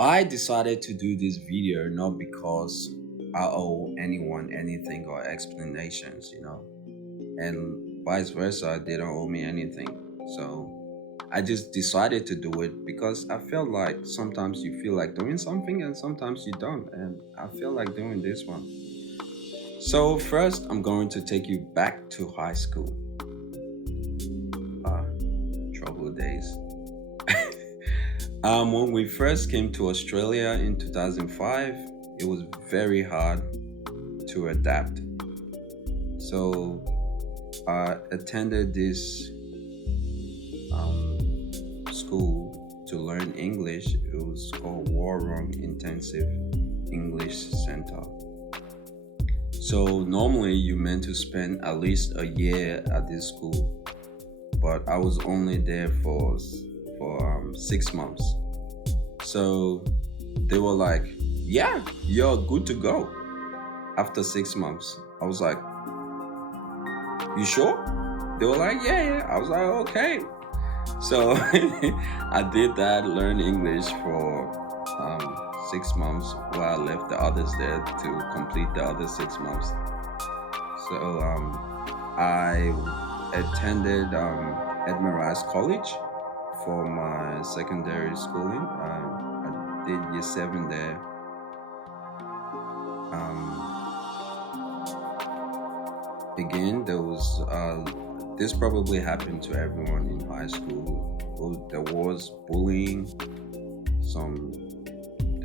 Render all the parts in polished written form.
I decided to do this video not because I owe anyone anything or explanations, and vice versa, they don't owe me anything. So I just decided to do it because I felt like sometimes you feel like doing something and sometimes you don't. And I feel like doing this one. So, first, I'm going to take you back to high school. Ah, trouble days. When we first came to Australia in 2005, it was very hard to adapt. So I attended this school to learn English. It was called War Room Intensive English Center. So normally you meant to spend at least a year at this school, but I was only there for 6 months. So they were like, "Yeah, you're good to go." After 6 months, I was like, "You sure?" They were like, "Yeah, yeah." I was like, "Okay." So I did that, learn English for 6 months while I left the others there to complete the other 6 months. So I attended Edmund College for my secondary schooling. I did year seven there. Again, there was this probably happened to everyone in high school. There was bullying, some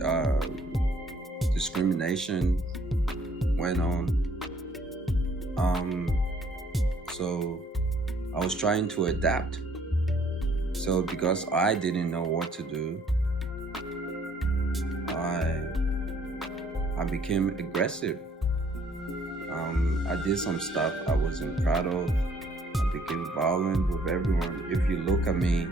uh, discrimination went on. Um, so I was trying to adapt. So because I didn't know what to do, I I became aggressive. I did some stuff I wasn't proud of. I became violent with everyone. If you look at me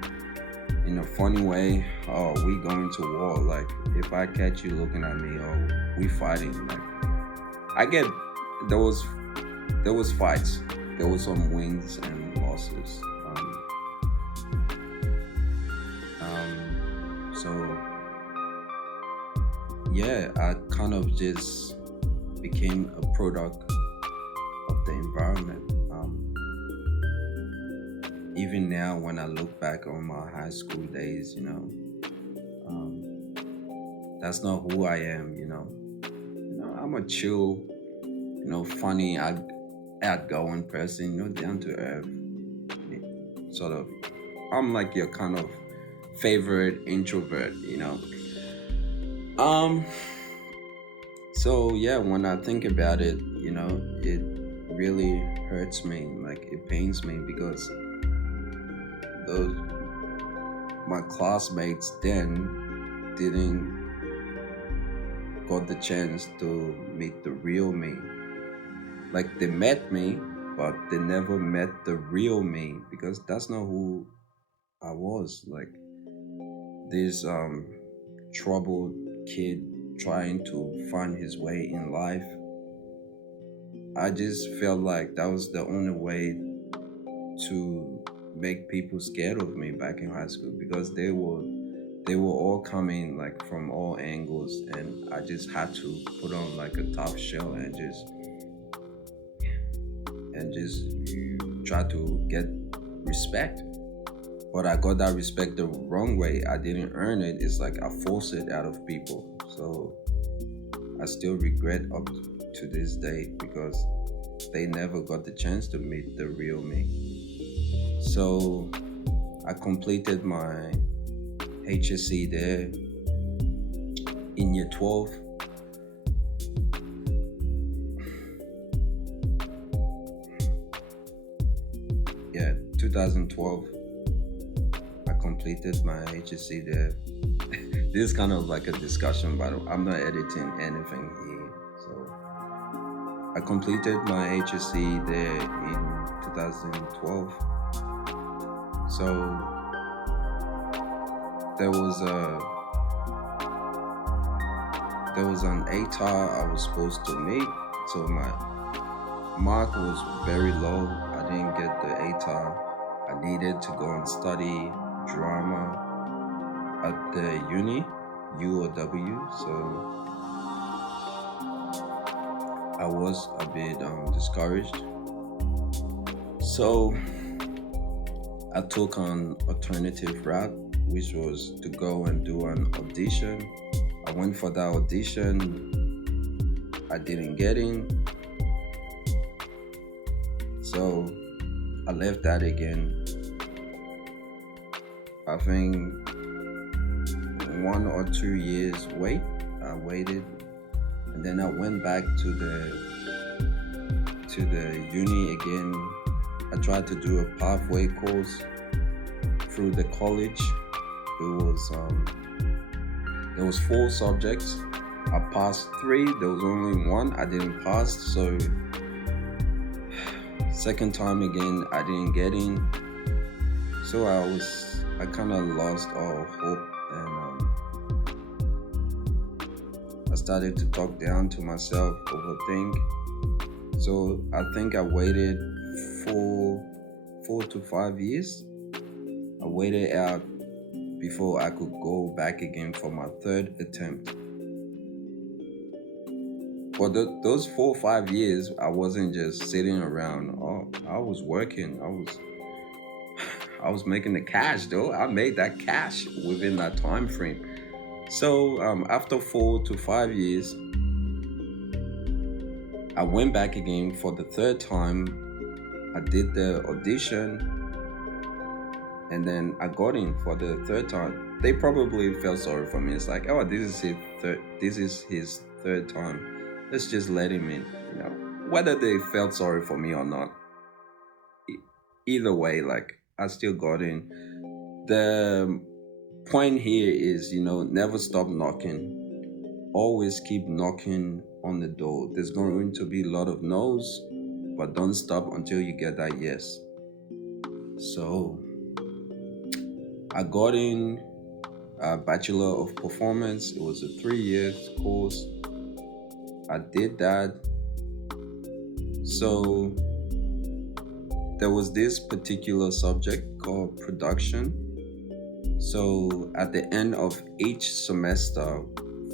in a funny way, oh, we going to war. Like if I catch you looking at me, oh, we fighting. Like I get there was there was fights. There was some wins and losses. So yeah, I kind of just became a product of the environment. Even now, when I look back on my high school days, that's not who I am. I'm a chill, funny, outgoing person. Down to earth, sort of. I'm like your kind of favorite introvert. Um. So yeah, when I think about it, it really hurts me. Like it pains me because those my classmates then didn't got the chance to meet the real me. Like they met me, but they never met the real me because that's not who I was. Like this troubled kid trying to find his way in life. I just felt like that was the only way to make people scared of me back in high school because they were all coming like from all angles, and I just had to put on like a tough shell and just try to get respect. But I got that respect the wrong way. I didn't earn it. It's like I forced it out of people. So I still regret up to this day because they never got the chance to meet the real me. So I completed my HSC there in year 12. Yeah, 2012. I completed my HSC there. This is kind of like a discussion, but I'm not editing anything here. So I completed my HSC there in 2012. So there was a there was an ATAR I was supposed to meet. So my mark was very low. I didn't get the ATAR. I needed to go and study drama at the uni. U or W. So I was a bit discouraged. So I took an alternative route, which was to go and do an audition. I went for that audition. I didn't get in, so I left that again. I think 1 or 2 years wait. I waited, and then I went back to the uni again. I tried to do a pathway course through the college. It was there was 4 subjects. I passed 3. There was only one I didn't pass. So second time again, I didn't get in. So I kind of lost all hope, and I started to talk down to myself, overthink. So I think I waited 4 to 5 years. I waited out before I could go back again for my third attempt. For those 4 or 5 years, I wasn't just sitting around. Oh, I was working. I was making the cash though. I made that cash within that time frame. So after 4 to 5 years, I went back again for the third time. I did the audition, and then I got in for the third time. They probably felt sorry for me. It's like, oh, this is his third. This is his third time. Let's just let him in. You know, whether they felt sorry for me or not, either way, like I still got in. The point here is, never stop knocking. Always keep knocking on the door. There's going to be a lot of no's, but don't stop until you get that yes. So I got in a Bachelor of Performance. It was a 3 year course. I did that. So there was this particular subject called production. So at the end of each semester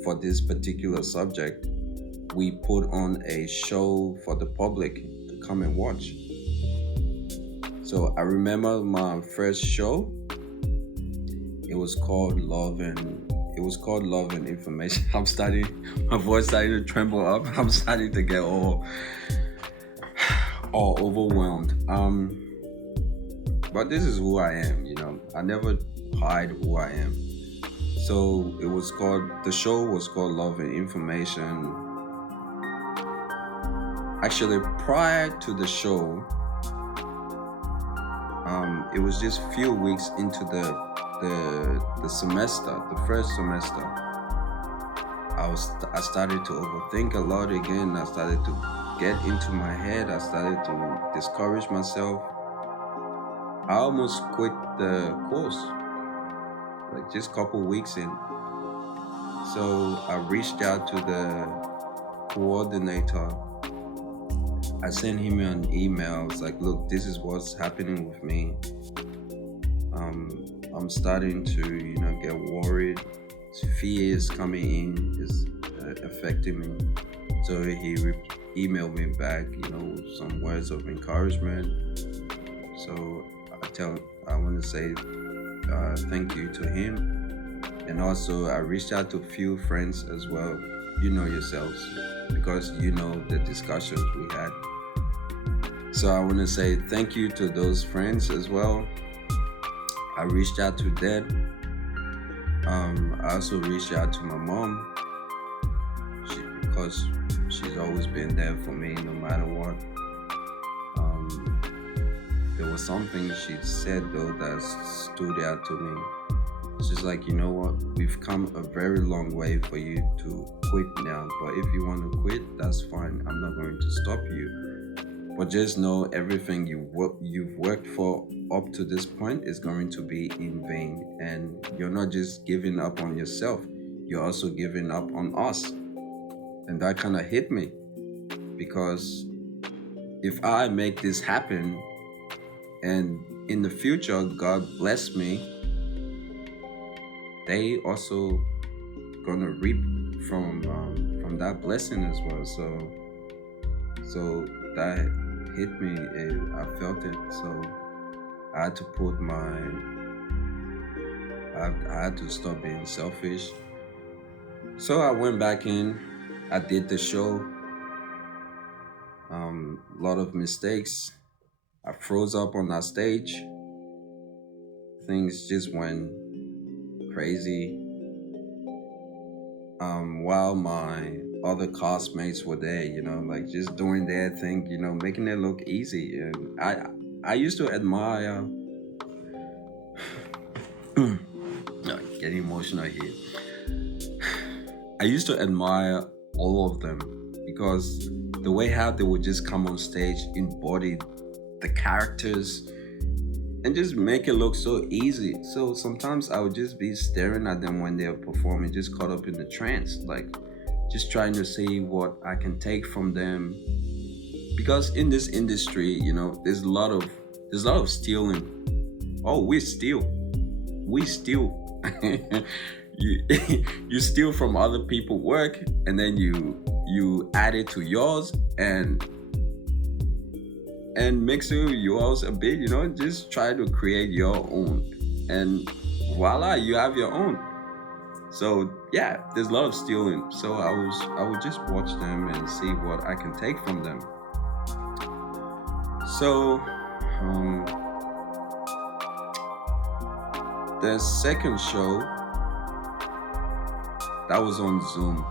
for this particular subject, we put on a show for the public to come and watch. So I remember my first show. It was called Love and Information. My voice starting to tremble up. I'm starting to get all overwhelmed. But this is who I am, I never hide who I am. So the show was called Love and Information. Actually, prior to the show, it was just few weeks into the semester, the first semester. I started to overthink a lot again. I started to get into my head. I started to discourage myself. I almost quit the course, like just a couple weeks in. So I reached out to the coordinator. I sent him an email. I was like, look, this is what's happening with me. I'm starting to, get worried. Fear is coming in, is affecting me. So he emailed me back, with some words of encouragement. So I want to say thank you to him. And also I reached out to a few friends as well. You know yourselves, because you know the discussions we had. So I want to say thank you to those friends as well. I reached out to them. I also reached out to my mom, because she's always been there for me no matter what. There was something she said though that stood out to me. It's just like, you know what, we've come a very long way for you to quit now. But if you want to quit, that's fine. I'm not going to stop you. But just know everything you've worked for up to this point is going to be in vain. And you're not just giving up on yourself, you're also giving up on us. And that kind of hit me, because if I make this happen and in the future God bless me, they also gonna reap from that blessing as well. So that hit me. I felt it. So I had to put my I had to stop being selfish. So I went back in. I did the show. A lot of mistakes. I froze up on that stage. Things just went crazy. While my other castmates were there, like just doing their thing, making it look easy. And I used to admire. No, getting emotional here. I used to admire all of them because the way how they would just come on stage, embody the characters, and just make it look so easy. So sometimes I would just be staring at them when they're performing, just caught up in the trance, like just trying to see what I can take from them. Because in this industry, there's a lot of stealing. Oh, we steal. you you steal from other people's work, and then you add it to yours, and mix it with yours a bit, just try to create your own, and voila, you have your own. So yeah, there's a lot of stealing. So I would just watch them and see what I can take from them. So um the second show, that was on Zoom.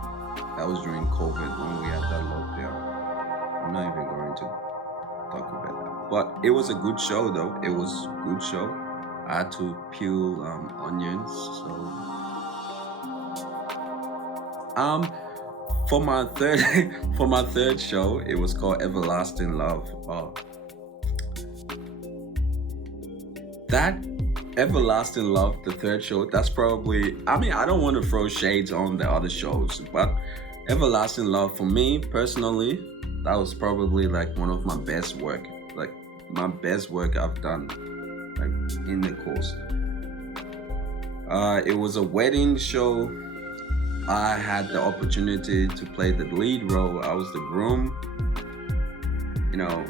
That was during COVID when we had that lockdown. I'm not even going to talk about that. But it was a good show though. It was a good show. I had to peel onions. So um for my third for my third show, it was called Everlasting Love. That Everlasting Love, the third show, that's probably, I mean, I don't want to throw shades on the other shows, but Everlasting Love for me personally, that was probably like one of my best work, like my best work I've done, like in the course. It was a wedding show. I had the opportunity to play the lead role. I was the groom. You know,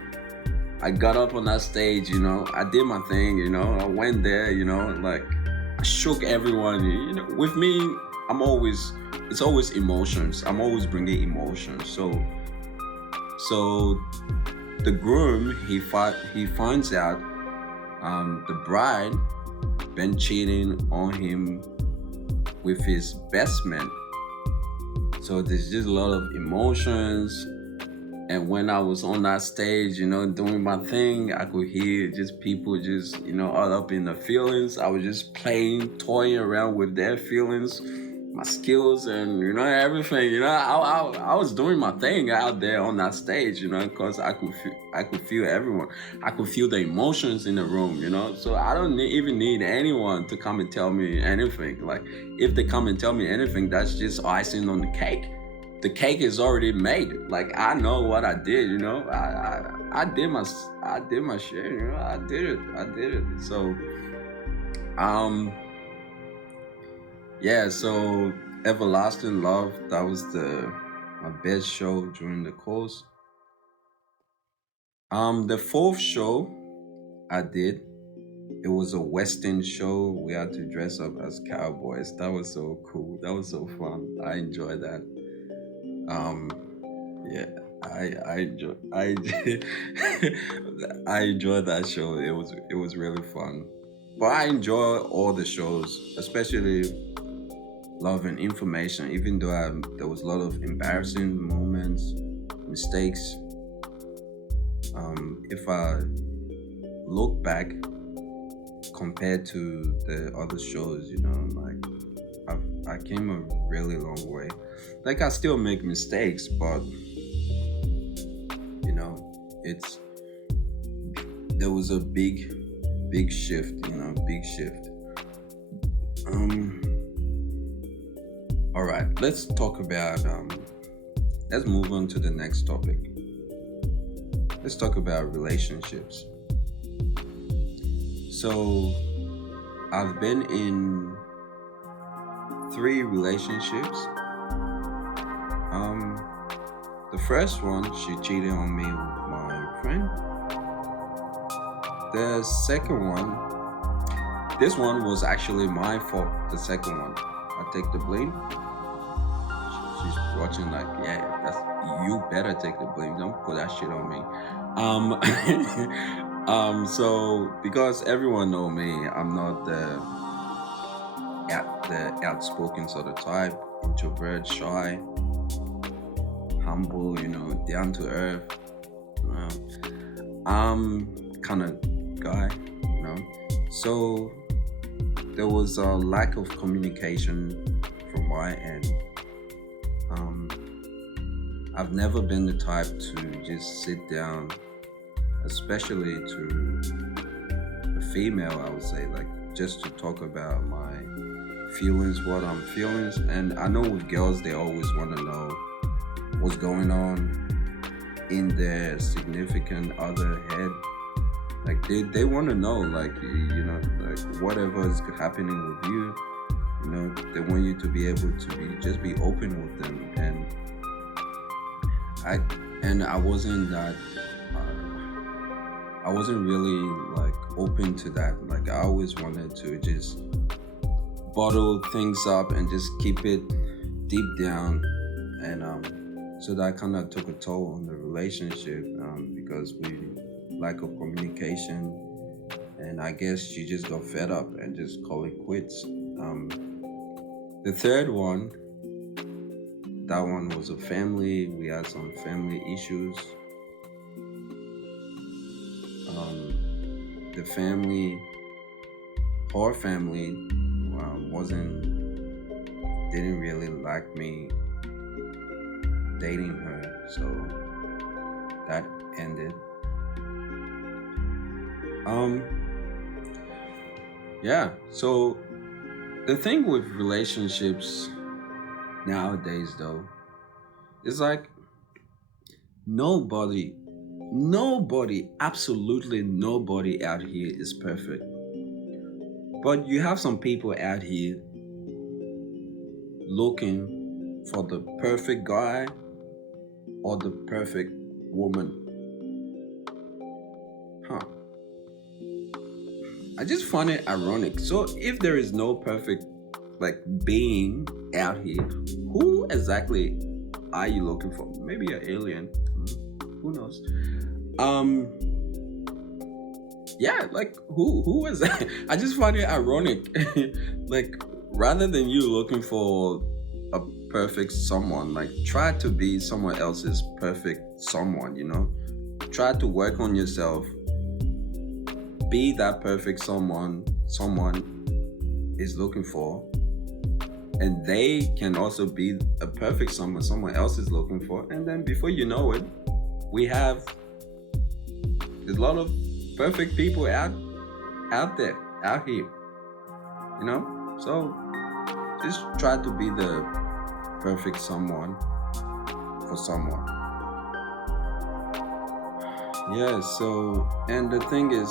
I got up on that stage, I did my thing, I went there, like I shook everyone. With me, it's always emotions. I'm always bringing emotions. So the groom, he finds out the bride been cheating on him with his best man. So there's just a lot of emotions. And when I was on that stage, doing my thing, I could hear just people just, all up in the feelings. I was just playing, toying around with their feelings, my skills, and everything. I was doing my thing out there on that stage, because I could feel everyone. I could feel the emotions in the room, So I don't even need anyone to come and tell me anything. Like if they come and tell me anything, that's just icing on the cake. The cake is already made. Like I know what I did, I did my shit, I did it. So yeah, so Everlasting Love, that was my best show during the course. The fourth show I did, it was a Western show. We had to dress up as cowboys. That was so cool. That was so fun. I enjoyed that. Um, yeah, I enjoy I I enjoyed that show. It was really fun. But I enjoy all the shows, especially Love and Information. Even though there was a lot of embarrassing moments, mistakes. If I look back compared to the other shows, like I came a really long way. Like I still make mistakes, but it's there was a big shift, big shift. Um, all right, let's talk about let's move on to the next topic. Let's talk about relationships. So I've been in three relationships. Um, the first one, she cheated on me with my friend. The second one, this one was actually my fault. The second one, I take the blame. She's watching like, yeah, that's you better take the blame. Don't put that shit on me. So because everyone know me, I'm not the outspoken sort of type, introvert, shy, humble, down to earth. You I'm kind of guy, you know. So there was a lack of communication from my end. Um, I've never been the type to just sit down, especially to a female, I would say, like just to talk about my feelings, what I'm feeling. And I know with girls, they always want to know what's going on in their significant other head. Like they want to know, like, like whatever is happening with you, they want you to be able to be open with them. And I wasn't that I wasn't really like open to that. Like I always wanted to just bottle things up and just keep it deep down. And so that kind of took a toll on the relationship, because we lack of communication. And I guess she just got fed up and just called it quits. The third one, that one was a family. We had some family issues. The family, her family, didn't really like me dating her, so that ended. Yeah. So the thing with relationships nowadays, though, is like nobody, absolutely nobody out here is perfect. But you have some people out here looking for the perfect guy or the perfect woman. Huh. I just find it ironic. So if there is no perfect like being out here, who exactly are you looking for? Maybe an alien. Who knows? Yeah, like who is that? I just find it ironic. Like rather than you looking for a perfect someone, like try to be someone else's perfect someone, Try to work on yourself. Be that perfect someone is looking for. And they can also be a perfect someone else is looking for. And then before you know it, we have a lot of perfect people out there, out here. So just try to be the perfect someone for someone. Yeah, so and the thing is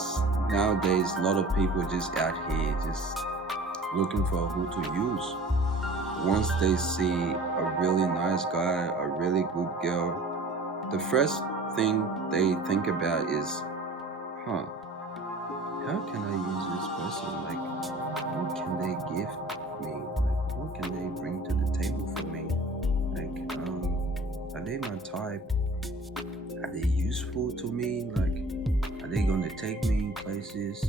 nowadays a lot of people just out here just looking for who to use. Once they see a really nice guy, a really good girl, the first thing they think about is, how can I use this person? Like, what can they give me? Like, what can they bring to the table for me? Like, are they my type? Are they useful to me? Like, are they gonna take me places?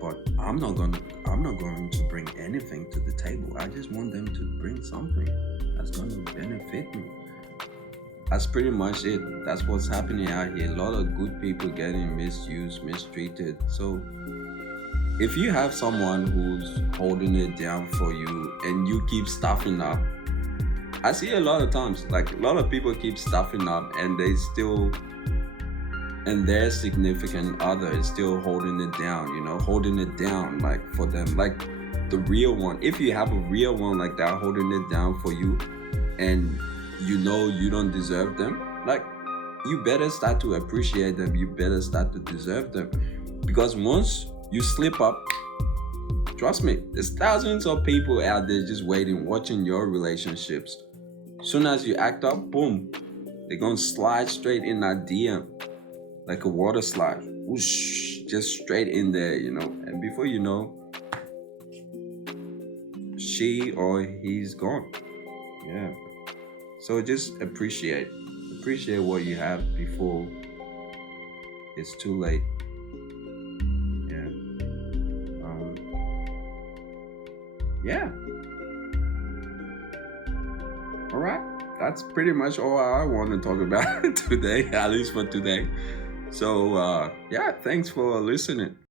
But I'm not going to bring anything to the table. I just want them to bring something that's going to benefit me. That's pretty much it. That's what's happening out here. A lot of good people getting misused, mistreated. So if you have someone who's holding it down for you and you keep stuffing up, I see a lot of times, like a lot of people keep stuffing up and and their significant other is still holding it down, holding it down like for them, like the real one. If you have a real one like that holding it down for you and you don't deserve them, like you better start to appreciate them. You better start to deserve them. Because once you slip up Trust me, there's thousands of people out there just waiting, watching your relationships. Soon as you act up, boom, they're gonna slide straight in that DM like a water slide. Whoosh, just straight in there, you know. And before you know, she or he's gone. Yeah. So just appreciate what you have before it's too late. Yeah. Yeah. All right. That's pretty much all I want to talk about today, at least for today. So yeah, thanks for listening.